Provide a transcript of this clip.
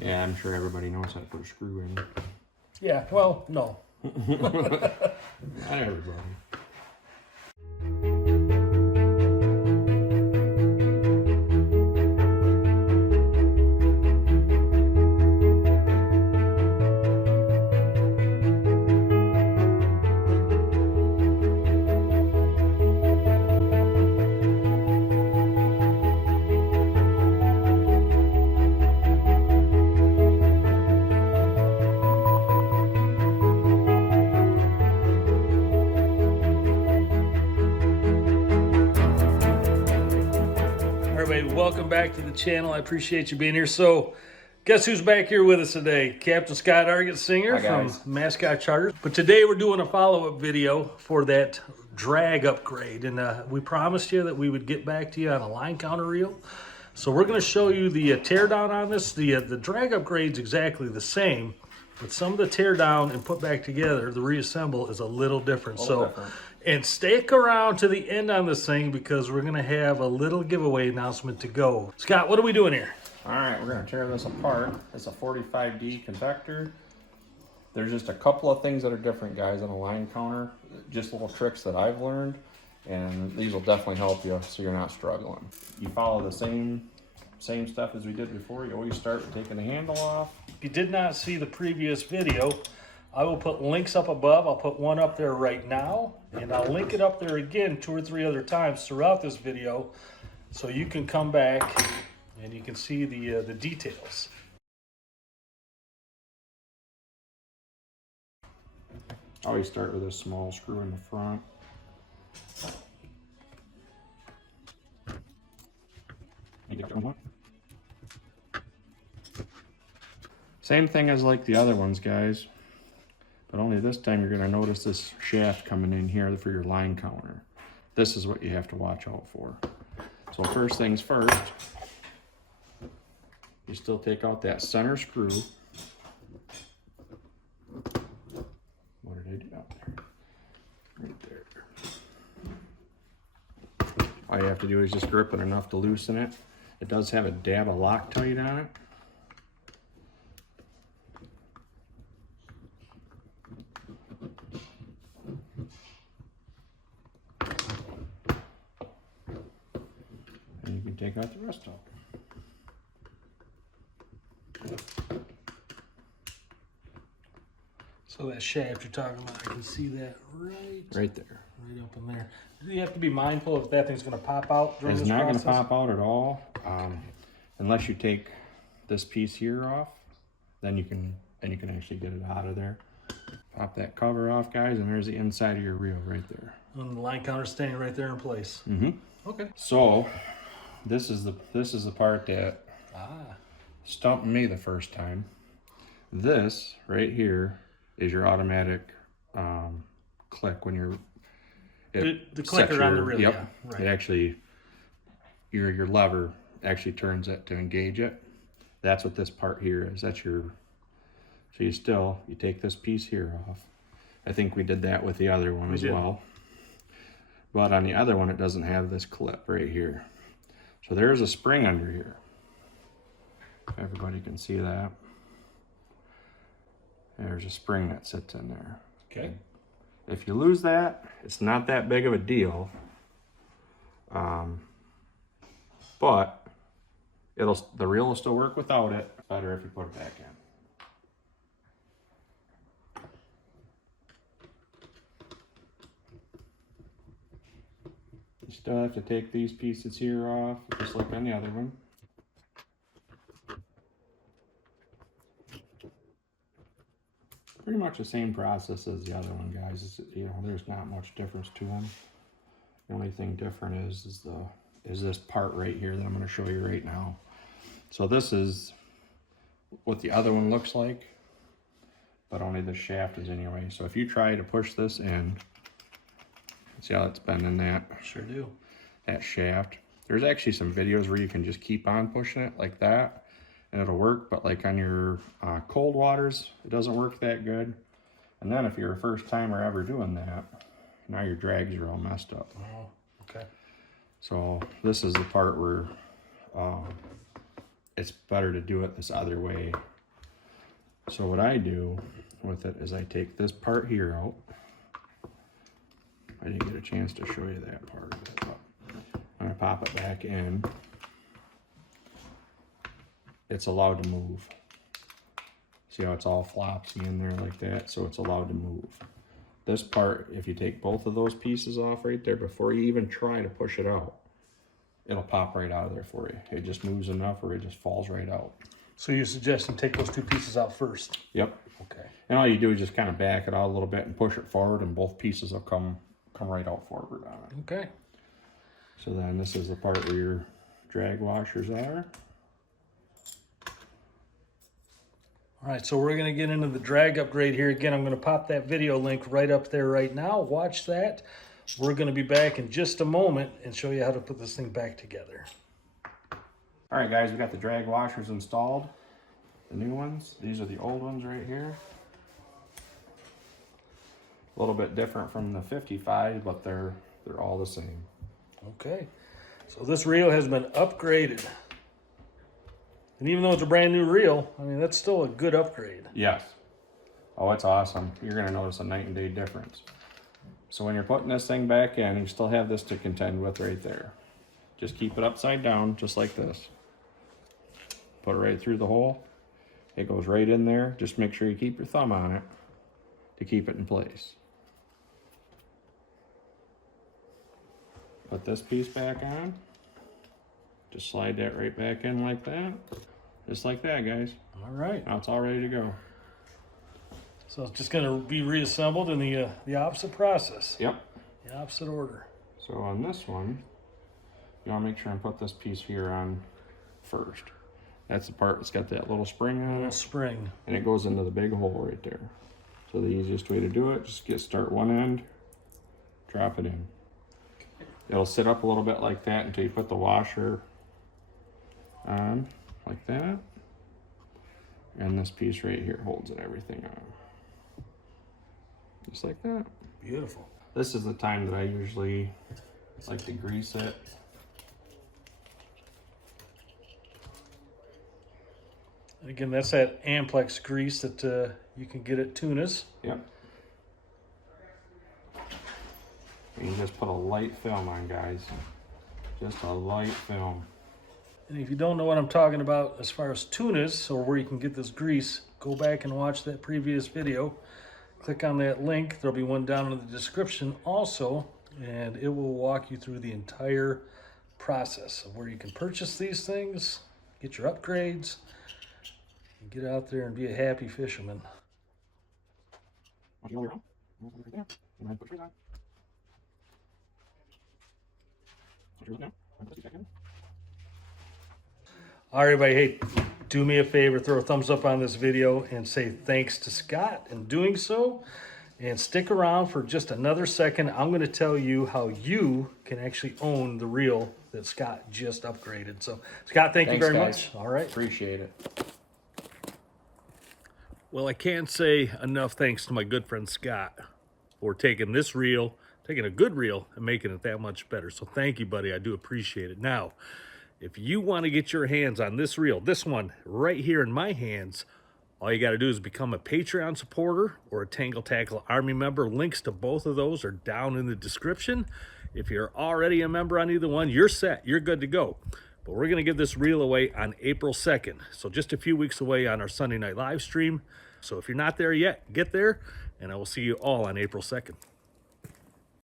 Yeah, I'm sure everybody knows how to put a screw in. Yeah, well, no. Not everybody. Everybody, welcome back to the channel. I appreciate you being here. So, guess who's back here with us today? Captain Scott Argetsinger from Mascotreelservice. But today we're doing a follow-up video for that drag upgrade. And we promised you that we would get back to you on a line counter reel. So we're going to show you the teardown on this. The drag upgrade's exactly the same, but some of the teardown and put back together, the reassemble, is a little different. And stick around to the end on this thing because we're going to have a little giveaway announcement to go. Scott, what are we doing here? All right, we're going to tear this apart. It's a 45D convector. There's just a couple of things that are different, guys, on a line counter. Just little tricks that I've learned, and these will definitely help you so you're not struggling. You follow the same stuff as we did before. You always start with taking the handle off. If you did not see the previous video, I will put links up above. I'll put one up there right now, and I'll link it up there again 2 or 3 other times throughout this video so you can come back and you can see the details. I always start with a small screw in the front. Same thing as like the other ones, guys, but only this time you're going to notice this shaft coming in here for your line counter. This is what you have to watch out for. So first things first, you still take out that center screw. What did I do out there? Right there. All you have to do is just grip it enough to loosen it. It does have a dab of Loctite on it. And you can take out the rest of it. So that shaft you're talking about, I can see that Right there. right up in there. Do you have to be mindful if that thing's going to pop out during this It's not going to process? pop out at all, unless you take this piece here off. Then you can actually get it out of there. Pop that cover off, guys, and there's the inside of your reel right there. And the line counter's staying right there in place. Mm-hmm. Okay. So this is the part that stumped me the first time. This right here is your automatic click when you're The clicker on the reel. Yep. Yeah, right. It actually your lever actually turns it to engage it. That's what this part here is. That's your, so you take this piece here off. I think we did that with the other one as well. But on the other one, it doesn't have this clip right here. So there's a spring under here. If everybody can see that. There's a spring that sits in there. Okay. If you lose that, it's not that big of a deal. But the reel will still work without it. Better if you put it back in. You still have to take these pieces here off, just like on the other one. Pretty much the same process as the other one, guys. It's, you know, there's not much difference to them. The only thing different is this part right here that I'm going to show you right now. So this is what the other one looks like, but only the shaft is anyway. So if you try to push this in, see how it's bending that? Sure do. That shaft. There's actually some videos where you can just keep on pushing it like that and it'll work, but like on your cold waters, it doesn't work that good. And then if you're a first timer ever doing that, now your drags are all messed up. Oh, okay. So this is the part where it's better to do it this other way. So what I do with it is I take this part here out. I didn't get a chance to show you that part of it, but I'm gonna pop it back in. It's allowed to move. See how it's all flopsy in there like that? So it's allowed to move. This part, if you take both of those pieces off right there before you even try to push it out, it'll pop right out of there for you. It just moves enough or it just falls right out. So you're suggesting take those two pieces out first? Yep. Okay. And all you do is just kind of back it out a little bit and push it forward, and both pieces will come right out forward on it. Okay. So then this is the part where your drag washers are. All right, so we're going to get into the drag upgrade here. Again, I'm going to pop that video link right up there right now. Watch that. We're going to be back in just a moment and show you how to put this thing back together. All right, guys, we got the drag washers installed. The new ones. These are the old ones right here. A little bit different from the 55, but they're all the same. Okay, so this reel has been upgraded. And even though it's a brand new reel, I mean, that's still a good upgrade. Yes. Oh, it's awesome. You're going to notice a night and day difference. So when you're putting this thing back in, you still have this to contend with right there. Just keep it upside down, just like this. Put it right through the hole. It goes right in there. Just make sure you keep your thumb on it to keep it in place. Put this piece back on. Just slide that right back in like that. Just like that, guys. All right. Now it's all ready to go. So it's just going to be reassembled in the opposite process. Yep. The opposite order. So on this one, you want to make sure and put this piece here on first. That's the part that's got that little spring on it. Spring. And it goes into the big hole right there. So the easiest way to do it, just start one end, drop it in. It'll sit up a little bit like that until you put the washer on, like that. And this piece right here holds it, everything on. Just like that. Beautiful. This is the time that I usually like to grease it. And again, that's that Amplex grease that you can get at Tuna's. Yep. And you just put a light film on, guys. Just a light film. And if you don't know what I'm talking about as far as Tuna's or where you can get this grease, go back and watch that previous video. Click on that link. There'll be one down in the description also, and it will walk you through the entire process of where you can purchase these things, get your upgrades, and get out there and be a happy fisherman. Want you to go around? Right there. And then put yours on. Put yours down. And put this back in. All right, everybody, hey, do me a favor, throw a thumbs up on this video and say thanks to Scott in doing so. And stick around for just another second. I'm going to tell you how you can actually own the reel that Scott just upgraded. So, Scott, thanks you very much. All right. Appreciate it. Well, I can't say enough thanks to my good friend Scott for taking this reel, taking a good reel, and making it that much better. So thank you, buddy. I do appreciate it. Now, if you want to get your hands on this reel, this one right here in my hands, all you got to do is become a Patreon supporter or a Tangle Tackle Army member. Links to both of those are down in the description. If you're already a member on either one, you're set. You're good to go. But we're going to give this reel away on April 2nd. So just a few weeks away on our Sunday night live stream. So if you're not there yet, get there, and I will see you all on April 2nd.